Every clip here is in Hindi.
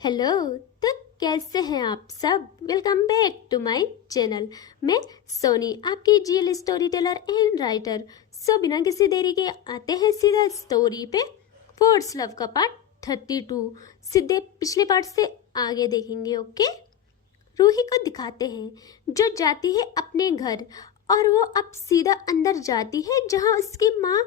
हेलो। तो कैसे हैं आप सब? Welcome back to my channel. मैं सोनी, आपकी GL storyteller and writer. So बिना किसी देरी के आते हैं सीधा स्टोरी पे। फोर्स लव का पार्ट 32 सीधे पिछले पार्ट से आगे देखेंगे। ओके, रूही को दिखाते हैं जो जाती है अपने घर, और वो अब सीधा अंदर जाती है जहाँ उसकी माँ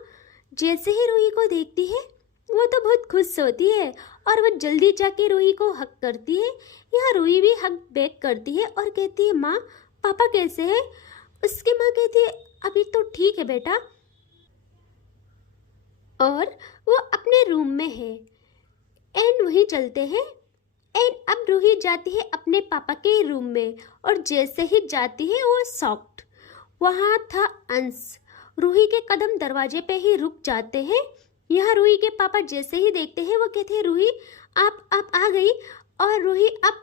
जैसे ही रूही को देखती है वो तो बहुत खुश होती है और वो जल्दी जाके रूही को हक करती है। यहाँ रूही भी हक बैक करती है और कहती है माँ पापा कैसे हैं? उसकी माँ कहती है अभी तो ठीक है बेटा, और वो अपने रूम में है। एंड वहीं चलते हैं। एंड अब रूही जाती है अपने पापा के रूम में, और जैसे ही जाती है वो शॉक्ड। वहाँ था अंश। रूही के कदम दरवाजे पे ही रुक जाते हैं। यहाँ रूही के पापा जैसे ही देखते हैं वो कहते हैं रूही आप आ गई। और रूही अब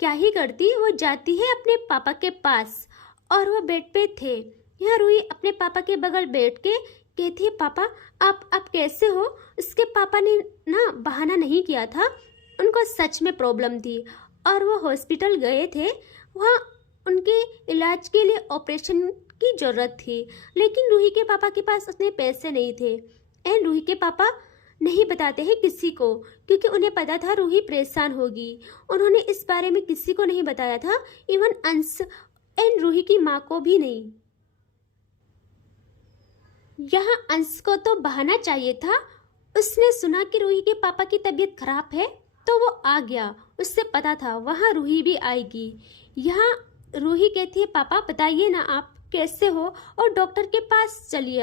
क्या ही करती, वो जाती है अपने पापा के पास, और वो बेड पे थे। यहाँ रूही अपने पापा के बगल बैठ के कहती है पापा आप कैसे हो? उसके पापा ने ना बहाना नहीं किया था, उनको सच में प्रॉब्लम थी और वो हॉस्पिटल गए थे। वहाँ उनके इलाज के लिए ऑपरेशन की जरूरत थी, लेकिन रूही के पापा के पास उतने पैसे नहीं थे। एंड रूही के पापा नहीं बताते हैं किसी को, क्योंकि उन्हें पता था रूही परेशान होगी। उन्होंने इस बारे में किसी को नहीं बताया था, इवन अंश एंड रूही की माँ को भी नहीं। यहाँ अंश को तो बहाना चाहिए था। उसने सुना कि रूही के पापा की तबीयत खराब है तो वो आ गया। उससे पता था वहाँ रूही भी आएगी। यहाँ रूही कहती है पापा बताइए ना आप कैसे हो, और डॉक्टर के पास चलिए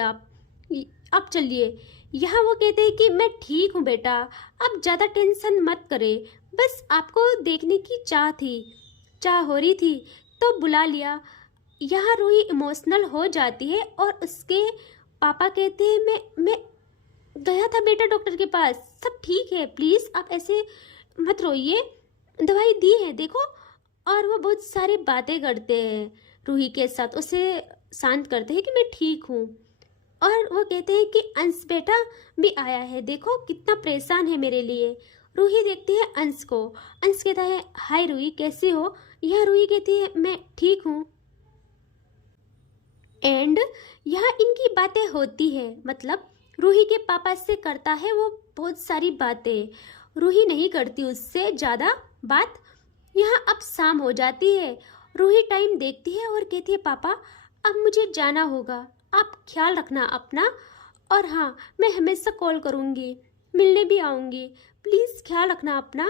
आप चलिए। यहाँ वो कहते हैं कि मैं ठीक हूँ बेटा, आप ज़्यादा टेंशन मत करें, बस आपको देखने की चाह हो रही थी तो बुला लिया। यहाँ रूही इमोशनल हो जाती है और उसके पापा कहते हैं मैं गया था बेटा डॉक्टर के पास, सब ठीक है, प्लीज़ आप ऐसे मत रोइए, दवाई दी है देखो। और वो बहुत सारी बातें करते हैं रूही के साथ, उसे शांत करते हैं कि मैं ठीक हूँ। और वो कहते हैं कि अंश बेटा भी आया है, देखो कितना परेशान है मेरे लिए। रूही देखती है अंश को। अंश कहता है हाय रूही कैसी हो? यह रूही कहती है मैं ठीक हूँ। एंड यहाँ इनकी बातें होती है, मतलब रूही के पापा से करता है वो बहुत सारी बातें, रूही नहीं करती उससे ज़्यादा बात। यहाँ अब शाम हो जाती है। रूही टाइम देखती है और कहती है पापा अब मुझे जाना होगा, आप ख्याल रखना अपना, और हाँ मैं हमेशा कॉल करूँगी, मिलने भी आऊँगी, प्लीज़ ख्याल रखना अपना।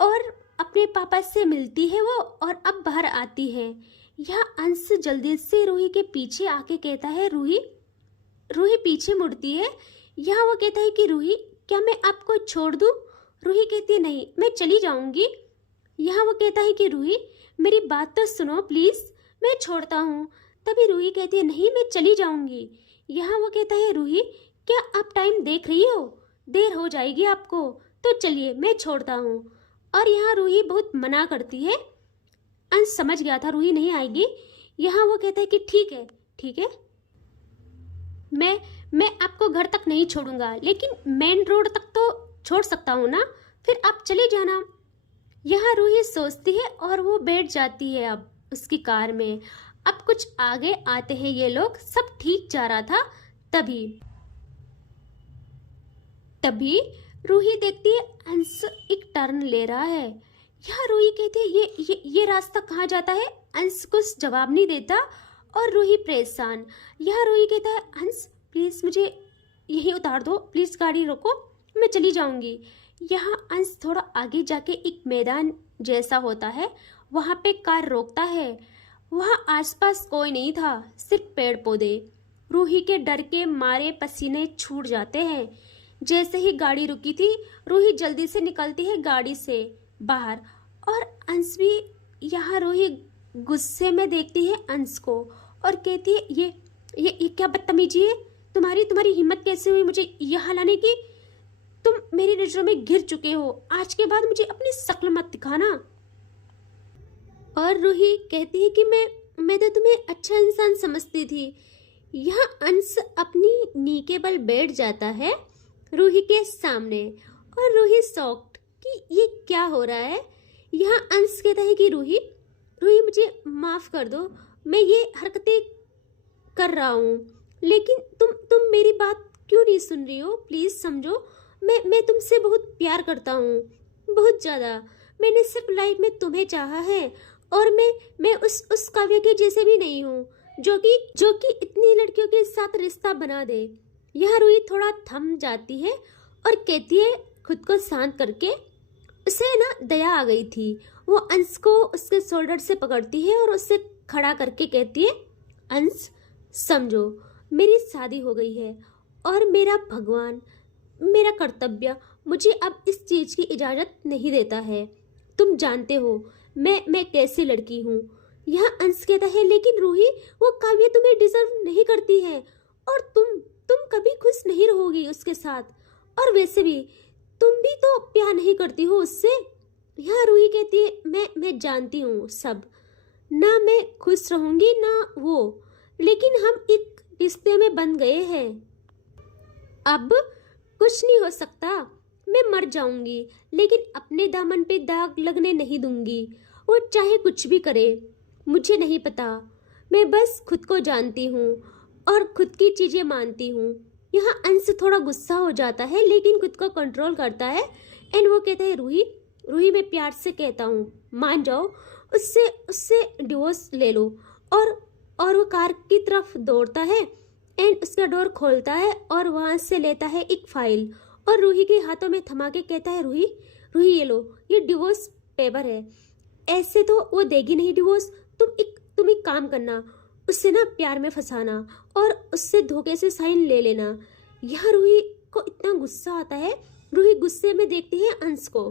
और अपने पापा से मिलती है वो और अब बाहर आती है। यहाँ अंश जल्दी से रूही के पीछे आके कहता है रूही पीछे मुड़ती है। यहाँ वो कहता है कि रूही क्या मैं आपको छोड़ दूँ? रूही कहती है नहीं मैं चली जाऊँगी। यहाँ वो कहता है कि रूही मेरी बात तो सुनो प्लीज़, मैं छोड़ता हूँ। तभी रूही कहती है नहीं मैं चली जाऊँगी। यहाँ वो कहता है रूही क्या आप टाइम देख रही हो? देर हो जाएगी आपको, तो चलिए मैं छोड़ता हूँ। और यहाँ रूही बहुत मना करती है। अंश समझ गया था रूही नहीं आएगी। यहाँ वो कहता है कि ठीक है मैं आपको घर तक नहीं छोड़ूंगा, लेकिन मेन रोड तक तो छोड़ सकता हूँ ना, फिर आप चले जाना। यहाँ रूही सोचती है और वो बैठ जाती है अब उसकी कार में। अब कुछ आगे आते हैं ये लोग, सब ठीक जा रहा था। तभी रूही देखती है अंश एक टर्न ले रहा है। यहाँ रूही कहती है ये रास्ता कहाँ जाता है? अंश कुछ जवाब नहीं देता और रूही परेशान। यहाँ रूही कहता है अंश प्लीज़ मुझे यहीं उतार दो, प्लीज़ गाड़ी रोको, मैं चली जाऊँगी। यहाँ अंश थोड़ा आगे जाके एक मैदान जैसा होता है, वहाँ पे कार रोकता है। वहाँ आसपास कोई नहीं था, सिर्फ पेड़ पौधे। रूही के डर के मारे पसीने छूट जाते हैं। जैसे ही गाड़ी रुकी थी रूही जल्दी से निकलती है गाड़ी से बाहर, और अंश भी। यहाँ रूही गुस्से में देखती है अंश को और कहती है ये क्या बदतमीजी है तुम्हारी हिम्मत कैसे हुई मुझे यहाँ लाने की? तुम मेरी नजरों में गिर चुके हो, आज के बाद मुझे अपनी शक्ल मत दिखाना। और रूही कहती है कि मैं तो तुम्हें अच्छा इंसान समझती थी। यहाँ अंश अपनी नी के बल बैठ जाता है रूही के सामने, और रूही शॉक्ड कि ये क्या हो रहा है। यहाँ अंश कहता है कि रूही रूही मुझे माफ़ कर दो, मैं ये हरकतें कर रहा हूँ, लेकिन तुम मेरी बात क्यों नहीं सुन रही हो? प्लीज़ समझो, मैं तुमसे बहुत प्यार करता हूँ, बहुत ज़्यादा। मैंने सिर्फ लाइफ में तुम्हें चाहा है, और मैं उस काव्य के जैसे भी नहीं हूँ जो कि इतनी लड़कियों के साथ रिश्ता बना दे। यह रूही थोड़ा थम जाती है और कहती है, खुद को शांत करके। उसे ना दया आ गई थी। वो अंश को उसके शोल्डर से पकड़ती है और उससे खड़ा करके कहती है, अंश समझो, मेरी शादी हो गई है और मेरा भगवान, मेरा कर्तव्य मुझे अब इस चीज़ की इजाज़त नहीं देता है। तुम जानते हो मैं कैसी लड़की हूँ। यह अंश कहता है, लेकिन रूही वो काव्य तुम्हें डिजर्व नहीं करती है, और तुम कभी खुश नहीं रहोगी उसके साथ, और वैसे भी तुम भी तो प्यार नहीं करती हो उससे। यह रूही कहती है, मैं जानती हूँ सब, ना मैं खुश रहूंगी ना वो, लेकिन हम एक रिश्ते में बंध गए हैं। अब कुछ नहीं हो सकता। मैं मर जाऊंगी, लेकिन अपने दामन पे दाग लगने नहीं दूंगी। वो चाहे कुछ भी करे, मुझे नहीं पता। मैं बस खुद को जानती हूँ और खुद की चीजें मानती हूँ। यहाँ अंश थोड़ा गुस्सा हो जाता है, लेकिन खुद को कंट्रोल करता है। एंड वो कहता है, रूही रूही मैं प्यार से कहता हूँ, मान जाओ, उससे उससे डिवोर्स ले लो। और वो कार की तरफ दौड़ता है एंड उसका डोर खोलता है और वहां से लेता है एक फाइल और रूही के हाथों में थमा के कहता है, रूही रूही ये लो, ये डिवोर्स पेपर है। ऐसे तो वो देगी नहीं डिवोर्स। तुम एक काम करना, उससे ना प्यार में फंसाना और उससे धोखे से साइन ले लेना। यहाँ रूही को इतना गुस्सा आता है। रूही गुस्से में देखती है अंश को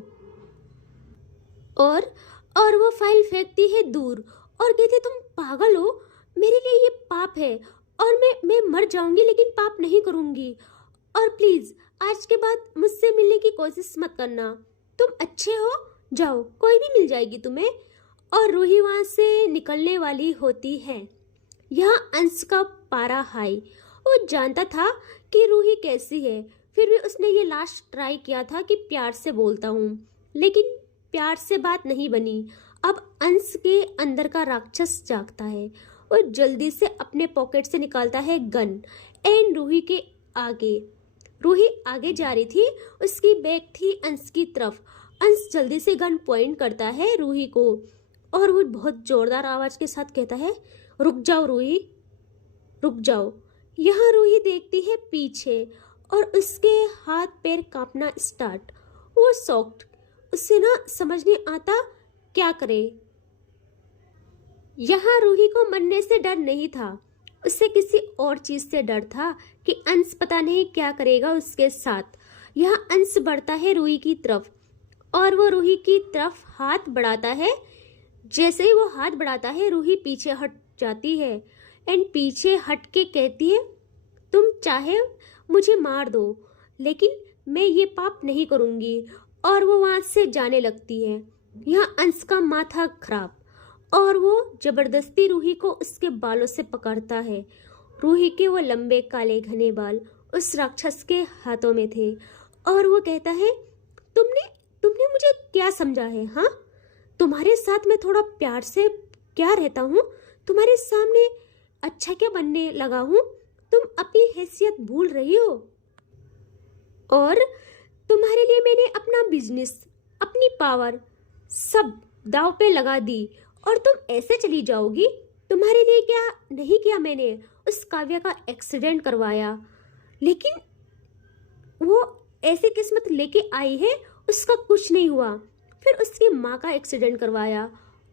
और वो फाइल फेंकती है दूर और कहती है, तुम पागल हो, मेरे लिए ये पाप है और मैं मर जाऊंगी, लेकिन पाप नहीं करूंगी। और प्लीज आज के बाद मुझसे मिलने की कोशिश मत करना। तुम अच्छे हो, जाओ, कोई भी मिल जाएगी तुम्हें। और रूही वहां से निकलने वाली होती है। यहाँ अंश का पारा हाई। वो जानता था कि रूही कैसी है, फिर भी उसने ये लास्ट ट्राई किया था कि प्यार से बोलता हूँ, लेकिन प्यार से बात नहीं बनी। अब अंश के अंदर का राक्षस जागता है। वो जल्दी से अपने पॉकेट से निकालता है गन एंड रूही आगे जा रही थी। उसकी बैग थी अंश की तरफ। अंश जल्दी से गन पॉइंट करता है रूही को और वो बहुत जोरदार आवाज के साथ कहता है, रुक जाओ रूही, रुक जाओ। यहाँ रूही देखती है पीछे और उसके हाथ पैर कांपना स्टार्ट। वो शॉक्ड, उसे ना समझ नहीं आता क्या करे। यहाँ रूही को मरने से डर नहीं था, उसे किसी और चीज से डर था कि अंश पता नहीं क्या करेगा उसके साथ। यहाँ अंश बढ़ता है रूही की तरफ और वो रूही की तरफ हाथ बढ़ाता है। जैसे ही वो हाथ बढ़ाता है, रूही पीछे हट जाती है एंड पीछे हट के कहती है, तुम चाहे मुझे मार दो, लेकिन मैं ये पाप नहीं करूंगी। और वो वहां से जाने लगती है। यहाँ अंश का माथा खराब और वो जबरदस्ती रूही को उसके बालों से पकड़ता है। रूही के वो लंबे काले घने बाल उस राक्षस के हाथों में थे और वो कहता है, तुमने मुझे क्या समझा है? हाँ, तुम्हारे साथ मैं थोड़ा प्यार से क्या रहता हूँ, तुम्हारे सामने अच्छा क्या बनने लगा हूँ? तुम अपनी हैसियत भूल रही हो और तुम्हारे लिए मैंने अपना बिजनेस, अपनी पावर सब दांव पे लगा दी और तुम ऐसे चली जाओगी? तुम्हारे लिए क्या नहीं किया मैंने? उस काव्या का एक्सीडेंट करवाया, लेकिन वो ऐसी किस्मत लेके आई है, उसका कुछ नहीं हुआ। फिर उसकी माँ का एक्सीडेंट करवाया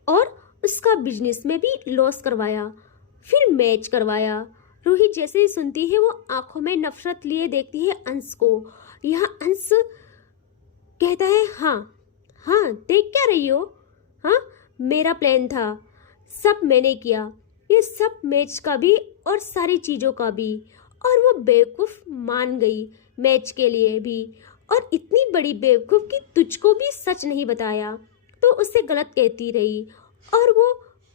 और उसका बिजनेस में भी लॉस करवाया, फिर मैच करवाया। रूही जैसे ही सुनती है, वो आंखों में नफरत लिए देखती है अंश को। यहाँ अंश कहता है, हाँ देख क्या रही हो? हाँ, मेरा प्लान था, सब मैंने किया, ये सब मैच का भी और सारी चीजों का भी। और वो बेवकूफ मान गई मैच के लिए भी, और इतनी बड़ी बेवकूफ कि तुझको भी सच नहीं बताया तो उसे गलत कहती रही। और वो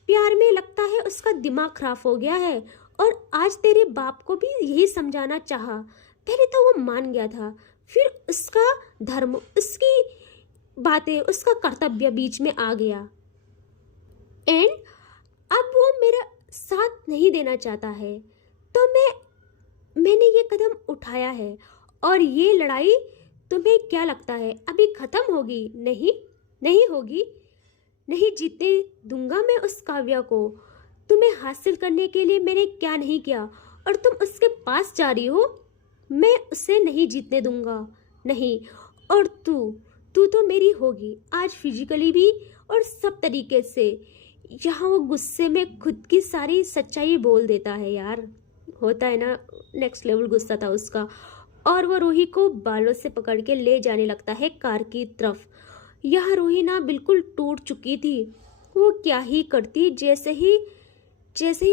प्यार में लगता है उसका दिमाग खराब हो गया है और आज तेरे बाप को भी यही समझाना चाहा। पहले तो वो मान गया था, फिर उसका धर्म, उसकी बातें, उसका कर्तव्य बीच में आ गया। एंड अब वो मेरा साथ नहीं देना चाहता है, तो मैंने ये कदम उठाया है। और ये लड़ाई तुम्हें क्या लगता है अभी खत्म होगी? नहीं, नहीं होगी। नहीं जीतने दूंगा मैं उस काव्या को। तुम्हें हासिल करने के लिए मैंने क्या नहीं किया, और तुम उसके पास जा रही हो। मैं उसे नहीं जीतने दूंगा, नहीं। और तू तो मेरी होगी, आज फिजिकली भी और सब तरीके से। यहाँ वो गुस्से में खुद की सारी सच्चाई बोल देता है यार, होता है ना, नेक्स्ट लेवल गुस्सा था उसका। और वो रूही को बालों से पकड़ के ले जाने लगता है कार की तरफ। यह रूही ना बिल्कुल टूट चुकी थी। वो क्या ही करती, जैसे ही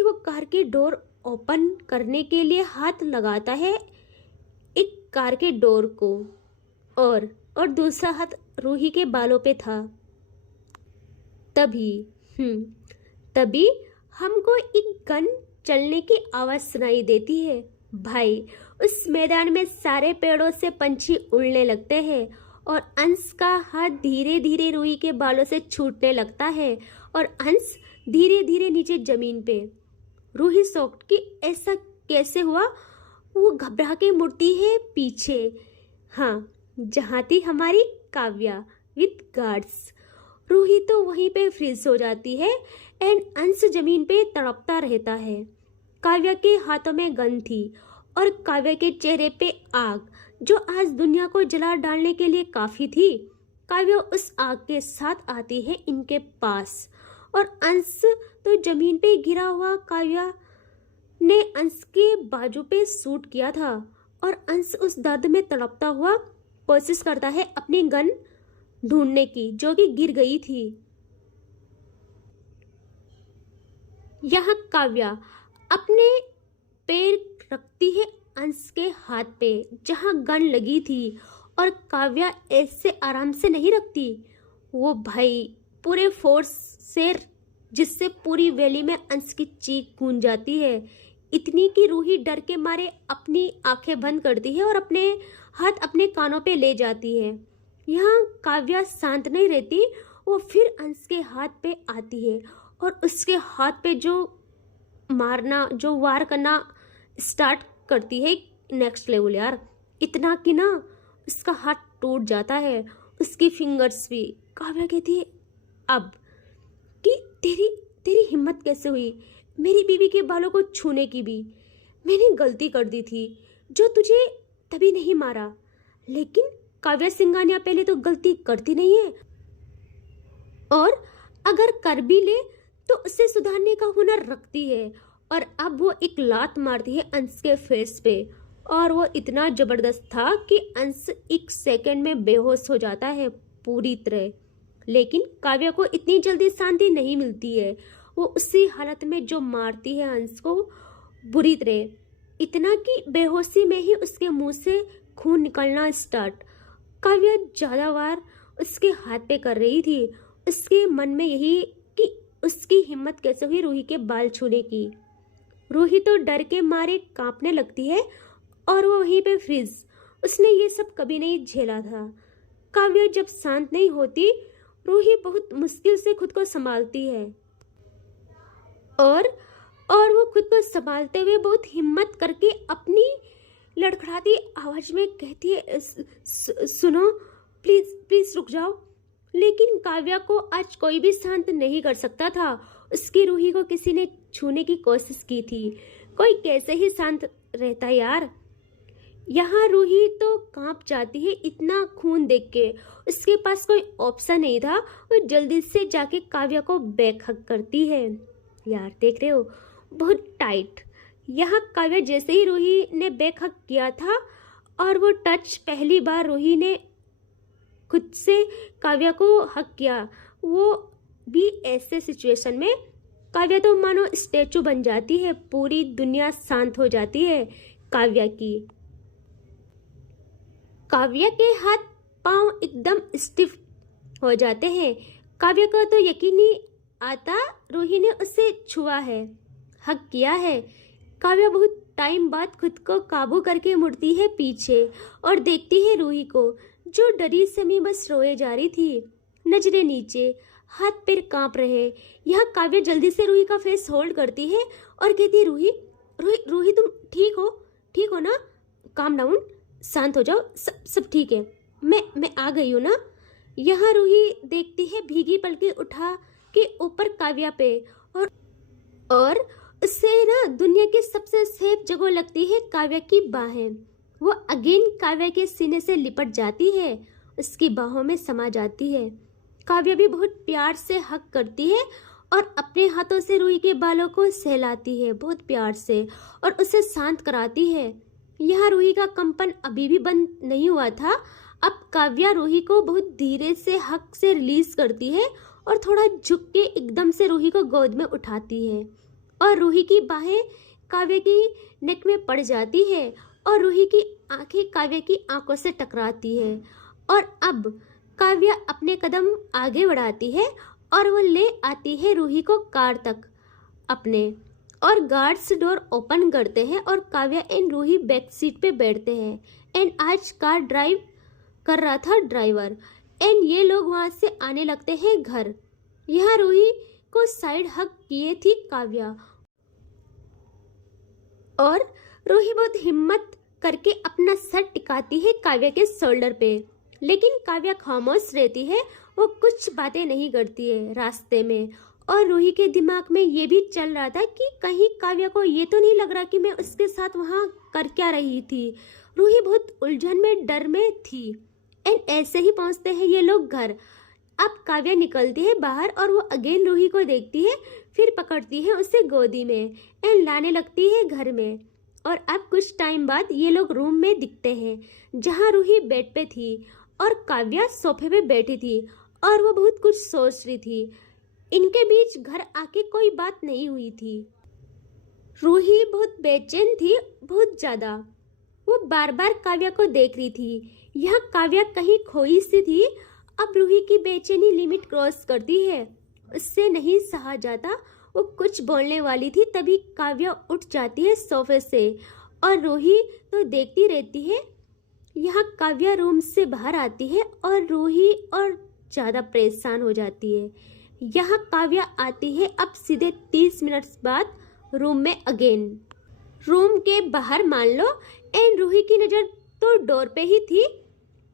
वो कार के डोर ओपन करने के लिए हाथ लगाता है एक कार के डोर को, और दूसरा हाथ रूही के बालों पे था। तभी हमको एक गन चलने की आवाज सुनाई देती है। भाई, उस मैदान में सारे पेड़ों से पंछी उड़ने लगते हैं, और अंश का हाथ धीरे धीरे रूही के बालों से छूटने लगता है, और अंश धीरे धीरे नीचे जमीन पे। रूही शॉक्ड कि ऐसा कैसे हुआ। वो घबरा के मुड़ती है पीछे, हाँ, जहाँ थी हमारी काव्या विद गार्ड्स। रूही तो वहीं पे फ्रीज हो जाती है, एंड अंश जमीन पे तड़पता रहता है। काव्या के हाथों में गन थी, और काव्या के चेहरे पे आग, जो आज दुनिया को जला डालने के लिए काफी थी। काव्या उस आग के साथ आती है इनके पास, और अंश तो जमीन पे गिरा हुआ। काव्या ने अंश के बाजू पे शूट किया था, और अंश उस दर्द में तड़पता हुआ कोशिश करता है अपनी गन ढूंढने की, जो कि गिर गई थी। यहाँ काव्या अपने पैर रखती है अंश के हाथ पे जहां गन लगी थी, और काव्या ऐसे आराम से नहीं रखती। वो भाई पूरे फोर्स से, जिससे पूरी वैली में अंश की चीख गूंज जाती है, इतनी कि रूही डर के मारे अपनी आंखें बंद करती है और अपने हाथ अपने कानों पे ले जाती है। यहाँ काव्या शांत नहीं रहती, वो फिर अंश के हाथ पे आती है, और उसके हाथ पे जो वार करना स्टार्ट करती है। नेक्स्ट लेवल यार, इतना कि ना उसका हाथ टूट जाता है, उसकी फिंगर्स भी। काव्या कहती है अब कि तेरी हिम्मत कैसे हुई मेरी बीवी के बालों को छूने की भी? मैंने गलती कर दी थी, जो तुझे तभी नहीं मारा। लेकिन काव्या सिंघानिया पहले तो गलती करती नहीं है, और अगर कर भी ले तो उसे सुधारने का हुनर रखती है। और अब वो एक लात मारती है अंश के फेस पे, और वो इतना जबरदस्त था कि अंश एक सेकंड में बेहोश हो जाता है पूरी तरह। लेकिन काव्या को इतनी जल्दी शांति नहीं मिलती है। वो उसी हालत में जो मारती है अंश को बुरी तरह, इतना कि बेहोशी में ही उसके मुंह से खून निकलना स्टार्ट। काव्या ज्यादा वार उसके हाथ पे कर रही थी। उसके मन में यही कि उसकी हिम्मत कैसे हुई रूही के बाल छूने की। रूही तो डर के मारे कांपने लगती है, और वो वहीं पे फ्रीज। उसने ये सब कभी नहीं झेला था। काव्या जब शांत नहीं होती, रूही बहुत मुश्किल से खुद को संभालती है, और वो खुद को संभालते हुए बहुत हिम्मत करके अपनी लड़खड़ाती आवाज में कहती है, सुनो, प्लीज रुक जाओ। लेकिन काव्या को आज कोई भी शांत नहीं कर सकता था। उसकी रूही को किसी ने छूने की कोशिश की थी, कोई कैसे ही शांत रहता यार। यहाँ रूही तो कांप जाती है इतना खून देख के। उसके पास कोई ऑप्शन नहीं था, वो जल्दी से जाके काव्या को बैक हग करती है। यार देख रहे हो, बहुत टाइट। यहाँ काव्या जैसे ही रूही ने बैक हग किया था, और वो टच पहली बार रूही ने खुद से काव्या को हक किया, वो भी ऐसे सिचुएशन में काव्या तो मानो स्टैचू बन जाती है। पूरी दुनिया शांत हो जाती है काव्या की। काव्या के हाथ पांव एकदम स्टिफ हो जाते हैं। काव्या को तो यकीन नहीं आता रूही ने उसे छुआ है, हक किया है। काव्या बहुत टाइम बाद खुद को काबू करके मुड़ती है पीछे, और देखती है रूही को, जो डरी समी बस रोए जा रही थी, नजरें नीचे, हाथ पैर कांप रहे। यहाँ काव्या जल्दी से रूही का फेस होल्ड करती है और कहती है, रूही रूही रूही तुम ठीक हो ना? काम डाउन, शांत हो जाओ, सब ठीक है, मैं आ गई हूँ ना। यहाँ रूही देखती है भीगी पलकें उठा के ऊपर काव्या पे, और उससे ना दुनिया की सबसे सेफ जगह लगती है काव्या की बाहें। वो अगेन काव्या के सीने से लिपट जाती है, उसकी बाहों में समा जाती है। काव्या भी बहुत प्यार से हक करती है और अपने हाथों से रूही के बालों को सहलाती है बहुत प्यार से और उसे शांत कराती है। यहाँ रूही का कंपन अभी भी बंद नहीं हुआ था। अब काव्या रूही को बहुत धीरे से हक से रिलीज करती है और थोड़ा झुक के एकदम से रूही को गोद में उठाती है और रूही की बाहें काव्या की नेक में पड़ जाती है और रूही की आंखें काव्या की आंखों से टकराती है। और अब काव्या अपने कदम आगे बढ़ाती है और वो ले आती है रूही को कार तक अपने, और गार्ड्स डोर ओपन करते हैं और Kavya and Ruhi back seat पे बैठते हैं। एंड आज कार ड्राइव कर रहा था ड्राइवर, एंड ये लोग वहाँ से आने लगते हैं घर। यहाँ रूही को साइड हक किए थी काव्या और रूही बहुत हिम्मत करके अपना सर टिकाती है काव्या के शोल्डर पे, लेकिन काव्या खामोश रहती है, वो कुछ बातें नहीं करती है रास्ते में। और रूही के दिमाग में ये भी चल रहा था कि कहीं काव्या को ये तो नहीं लग रहा कि मैं उसके साथ वहाँ कर क्या रही थी। रूही बहुत उलझन में, डर में थी। एंड ऐसे ही पहुँचते हैं ये लोग घर। अब काव्या निकलती है बाहर और वो अगेन रूही को देखती है, फिर पकड़ती है उसे गोदी में एंड लाने लगती है घर में। और अब कुछ टाइम बाद ये लोग रूम में दिखते हैं जहाँ रूही बेड पे थी और काव्या सोफे पे बैठी थी और वो बहुत कुछ सोच रही थी। इनके बीच घर आके कोई बात नहीं हुई थी। रूही बहुत बेचैन थी, बहुत ज्यादा। वो बार बार काव्या को देख रही थी। यहाँ काव्या कहीं खोई सी थी। अब रूही की बेचैनी लिमिट क्रॉस करती है, उससे नहीं सहा जाता। वो कुछ बोलने वाली थी तभी काव्या उठ जाती है सोफे से और रूही तो देखती रहती है। यहाँ काव्या रूम से बाहर आती है और रूही और ज़्यादा परेशान हो जाती है। यहाँ काव्या आती है अब सीधे 30 मिनट बाद रूम में अगेन। रूम के बाहर मान लो एंड रूही की नज़र तो डोर पे ही थी।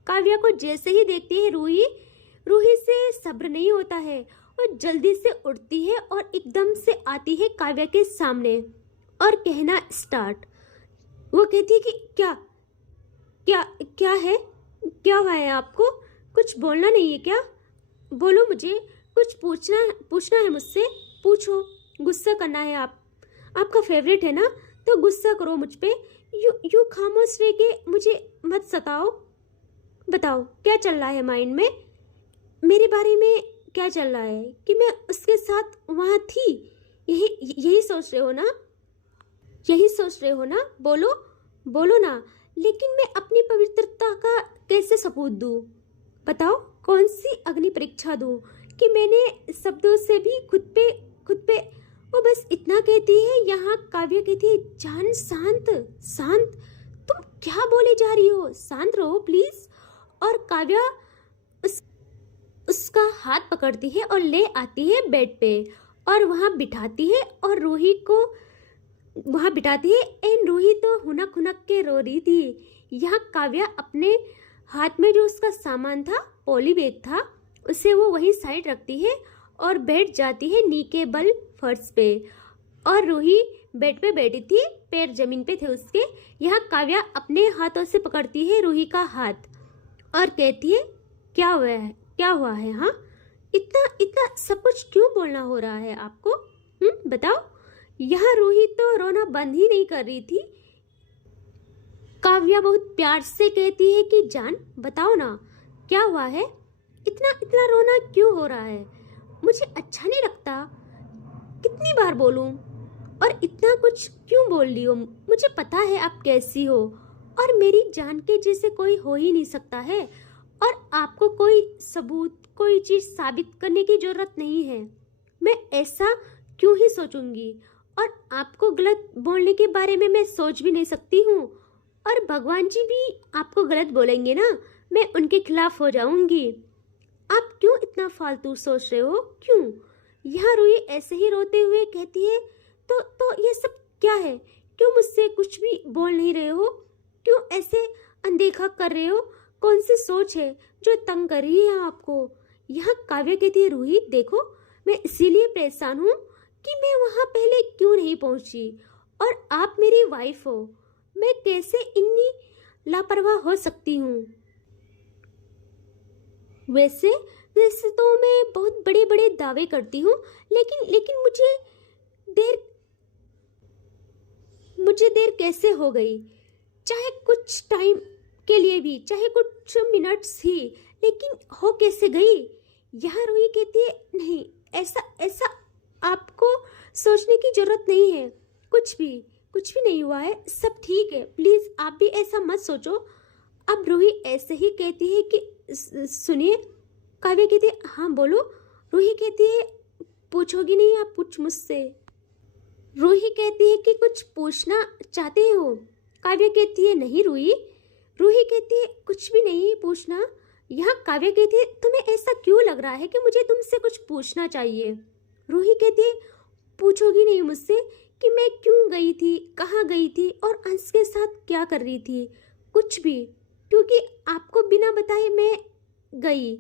काव्या को जैसे ही देखती है रूही से सब्र नहीं होता है और जल्दी से उठती है और एकदम से आती है काव्या के सामने और कहना स्टार्ट। वो कहती है कि क्या क्या क्या है, क्या हुआ है आपको? कुछ बोलना नहीं है क्या? बोलो, मुझे कुछ पूछना है मुझसे, पूछो। गुस्सा करना है आपका फेवरेट है ना, तो गुस्सा करो मुझ पे। यू खामोश रह के मुझे मत सताओ। बताओ क्या चल रहा है माइंड में, मेरे बारे में क्या चल रहा है कि मैं उसके साथ वहाँ थी? यही सोच रहे हो ना? यही सोच रहे हो ना? बोलो ना। लेकिन मैं अपनी पवित्रता का कैसे सबूत दूँ? बताओ, कौन सी अग्नि परीक्षा दूँ कि मैंने शब्दों से भी खुद पे वो बस इतना कहती है। यहाँ काव्या कहती है, जान शांत, तुम क्या बोले जा रही हो? शांत रहो प्लीज। और काव्या उसका हाथ पकड़ती है और ले आती है बेड पे और वहाँ बिठाती है और रूही को वहाँ बिठाती है। एंड रूही तो हुनक के रो रही थी। यहाँ काव्या अपने हाथ में जो उसका सामान था, पॉली बैग था, उसे वो वही साइड रखती है और बैठ जाती है नी के बल फर्श पे। और रूही बेड पे बैठी थी, पैर जमीन पे थे उसके। यहाँ काव्या अपने हाथों से पकड़ती है रूही का हाथ और कहती है, क्या हुआ है? हाँ, इतना सब कुछ क्यों बोलना हो रहा है आपको? बताओ। यहाँ रूही तो रोना बंद ही नहीं कर रही थी। काव्या बहुत प्यार से कहती है कि जान बताओ ना, क्या हुआ है? इतना रोना क्यों हो रहा है? मुझे अच्छा नहीं लगता। कितनी बार बोलूं? और इतना कुछ क्यों बोल रही हो? मुझे पता है आप कैसी हो और मेरी जान के जैसे कोई हो ही नहीं सकता है और आपको कोई सबूत, कोई चीज साबित करने की जरूरत नहीं है। मैं ऐसा क्यों ही सोचूंगी और आपको गलत बोलने के बारे में मैं सोच भी नहीं सकती हूँ। और भगवान जी भी आपको गलत बोलेंगे ना? मैं उनके खिलाफ हो जाऊंगी। आप क्यों इतना फालतू सोच रहे हो? क्यों? यहाँ रूही ऐसे ही रोते हुए कहती है, तो ये सब क्या है? क्यों मुझसे कुछ भी बोल नहीं रहे हो? क्यों ऐसे अनदेखा कर रहे हो? कौन सी सोच है जो तंग कर रही है आपको? यहाँ काव्या कहती है, रूही देखो, मैं इसीलिए परेशान हूँ कि मैं वहाँ पहले क्यों नहीं पहुँची, और आप मेरी वाइफ हो, मैं कैसे इतनी लापरवाह हो सकती हूँ? वैसे वैसे तो मैं बहुत बड़े बड़े दावे करती हूँ, लेकिन मुझे देर कैसे हो गई? चाहे कुछ टाइम के लिए भी, चाहे कुछ मिनट्स ही, लेकिन हो कैसे गई? यहाँ रूही कहती है, नहीं, ऐसा ऐसा आपको सोचने की जरूरत नहीं है। कुछ भी नहीं हुआ है, सब ठीक है, प्लीज आप भी ऐसा मत सोचो। अब रूही ऐसे ही कहती है कि सुनिए। काव्या कहती है, हाँ बोलो। रूही कहती है, पूछोगी नहीं आप कुछ मुझसे? रूही कहती है कि कुछ पूछना चाहते हो? काव्या कहती है, नहीं रूही। रूही कहती है, कुछ भी नहीं पूछना। यहाँ काव्या कहती है, तुम्हें ऐसा क्यों लग रहा है कि मुझे तुमसे कुछ पूछना चाहिए? रूही कहती है, पूछोगी नहीं मुझसे कि मैं क्यों गई थी, कहाँ गई थी, और अंश के साथ क्या कर रही थी? कुछ भी, क्योंकि आपको बिना बताए मैं गई।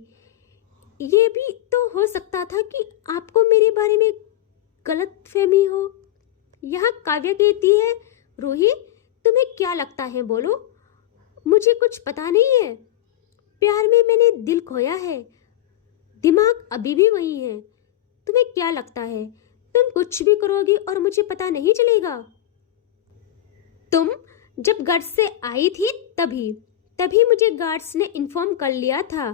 ये भी तो हो सकता था कि आपको मेरे बारे में गलत फहमी हो। यहाँ काव्या कहती है, रूही तुम्हें क्या लगता है, बोलो, मुझे कुछ पता नहीं है। प्यार में मैंने दिल खोया है, दिमाग अभी भी वही है। तुम्हें क्या लगता है तुम कुछ भी करोगी और मुझे पता नहीं चलेगा? तुम जब घर से आई थी तभी मुझे गार्ड्स ने इन्फॉर्म कर लिया था,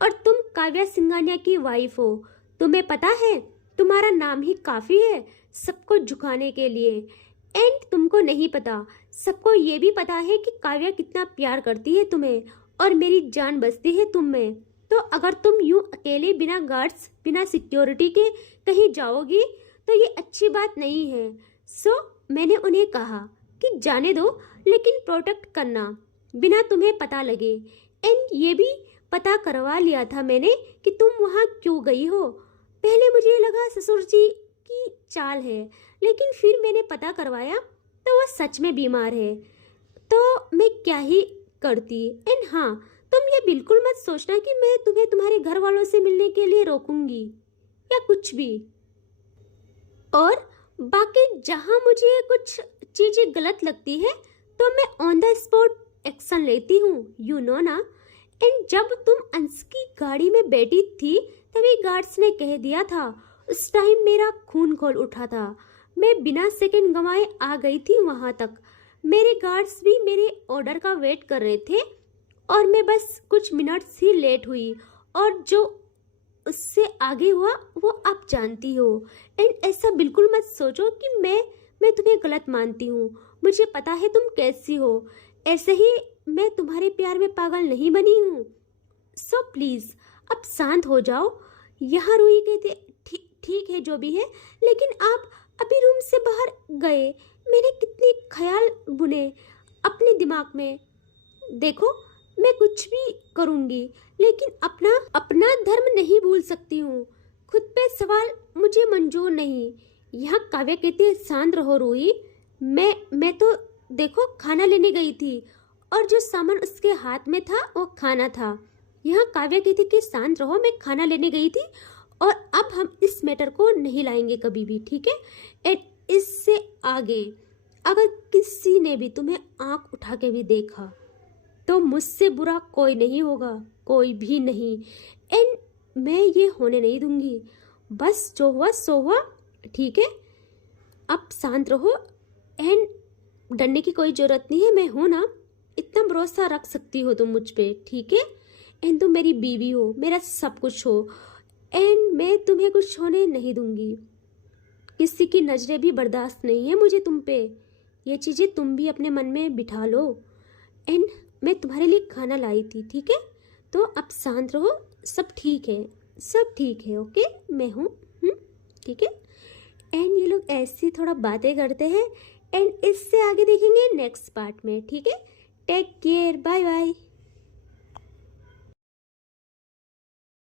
और तुम काव्या सिंघानिया की वाइफ हो। तुम्हें पता है तुम्हारा नाम ही काफी है सबको झुकाने के लिए। एंड तुमको नहीं पता, सबको ये भी पता है कि काव्या कितना प्यार करती है तुम्हें, और मेरी जान बसती है तुम में। तो अगर तुम यूं अकेले बिना गार्ड्स, बिना सिक्योरिटी के कहीं जाओगी तो ये अच्छी बात नहीं है। सो मैंने उन्हें कहा कि जाने दो, लेकिन प्रोटेक्ट करना, बिना तुम्हें पता लगे। एंड ये भी पता करवा लिया था मैंने कि तुम वहाँ क्यों गई हो। पहले मुझे लगा ससुर जी की चाल है, लेकिन फिर मैंने पता करवाया तो वह सच में बीमार है, तो मैं क्या ही करती। एंड हाँ, तुम ये बिल्कुल मत सोचना कि मैं तुम्हें तुम्हारे घर वालों से मिलने के लिए रोकूंगी या कुछ भी। और बाकी जहाँ मुझे कुछ चीजें गलत लगती है तो मैं ऑन द स्पॉट एक्शन लेती हूँ, यू नो ना। एंड जब तुम अंश की गाड़ी में बैठी थी तभी गार्ड्स ने कह दिया था, उस टाइम मेरा खून खोल उठा था। मैं बिना सेकंड गंवाए आ गई थी वहां तक। मेरे गार्ड्स भी मेरे ऑर्डर का वेट कर रहे थे, और मैं बस कुछ मिनट्स ही लेट हुई, और जो उससे आगे हुआ वो आप जानती हो। एंड ऐसा बिल्कुल मत सोचो कि मैं तुम्हें गलत मानती हूँ। मुझे पता है तुम कैसी हो, ऐसे ही मैं तुम्हारे प्यार में पागल नहीं बनी हूँ। सो प्लीज अब शांत हो जाओ। यहाँ रूही कहते, ठीक है जो भी है, लेकिन आप अभी रूम से बाहर गए, मैंने कितने ख्याल बुने अपने दिमाग में। देखो मैं कुछ भी करूंगी, लेकिन अपना धर्म नहीं भूल सकती हूँ। खुद पे सवाल मुझे मंजूर नहीं। यहाँ काव्या कहती है, शांत रहो रूही, मैं तो देखो खाना लेने गई थी, और जो सामान उसके हाथ में था वो खाना था। यहाँ काव्या कहती कि शांत रहो, मैं खाना लेने गई थी, और अब हम इस मैटर को नहीं लाएंगे कभी भी, ठीक है? एंड इससे आगे अगर किसी ने भी तुम्हें आंख उठा के भी देखा तो मुझसे बुरा कोई नहीं होगा, कोई भी नहीं। एंड मैं ये होने नहीं दूंगी। बस जो हुआ सो हुआ, ठीक है? अब शांत रहो, एंड डरने की कोई जरूरत नहीं है, मैं हूं ना, इतना भरोसा रख सकती हो तुम मुझ पे, ठीक है? एंड तुम मेरी बीवी हो, मेरा सब कुछ हो, एंड मैं तुम्हें कुछ होने नहीं दूंगी। किसी की नजरें भी बर्दाश्त नहीं है मुझे तुम पे। ये चीजें तुम भी अपने मन में बिठा लो। एंड मैं तुम्हारे लिए खाना लाई थी, ठीक है? तो अब शांत रहो, सब ठीक है, सब ठीक है, ओके? मैं हूँ, ठीक है? एंड ये लोग ऐसी थोड़ा बातें करते हैं, एंड इससे आगे देखेंगे नेक्स्ट पार्ट में, ठीक है? Take care, bye bye.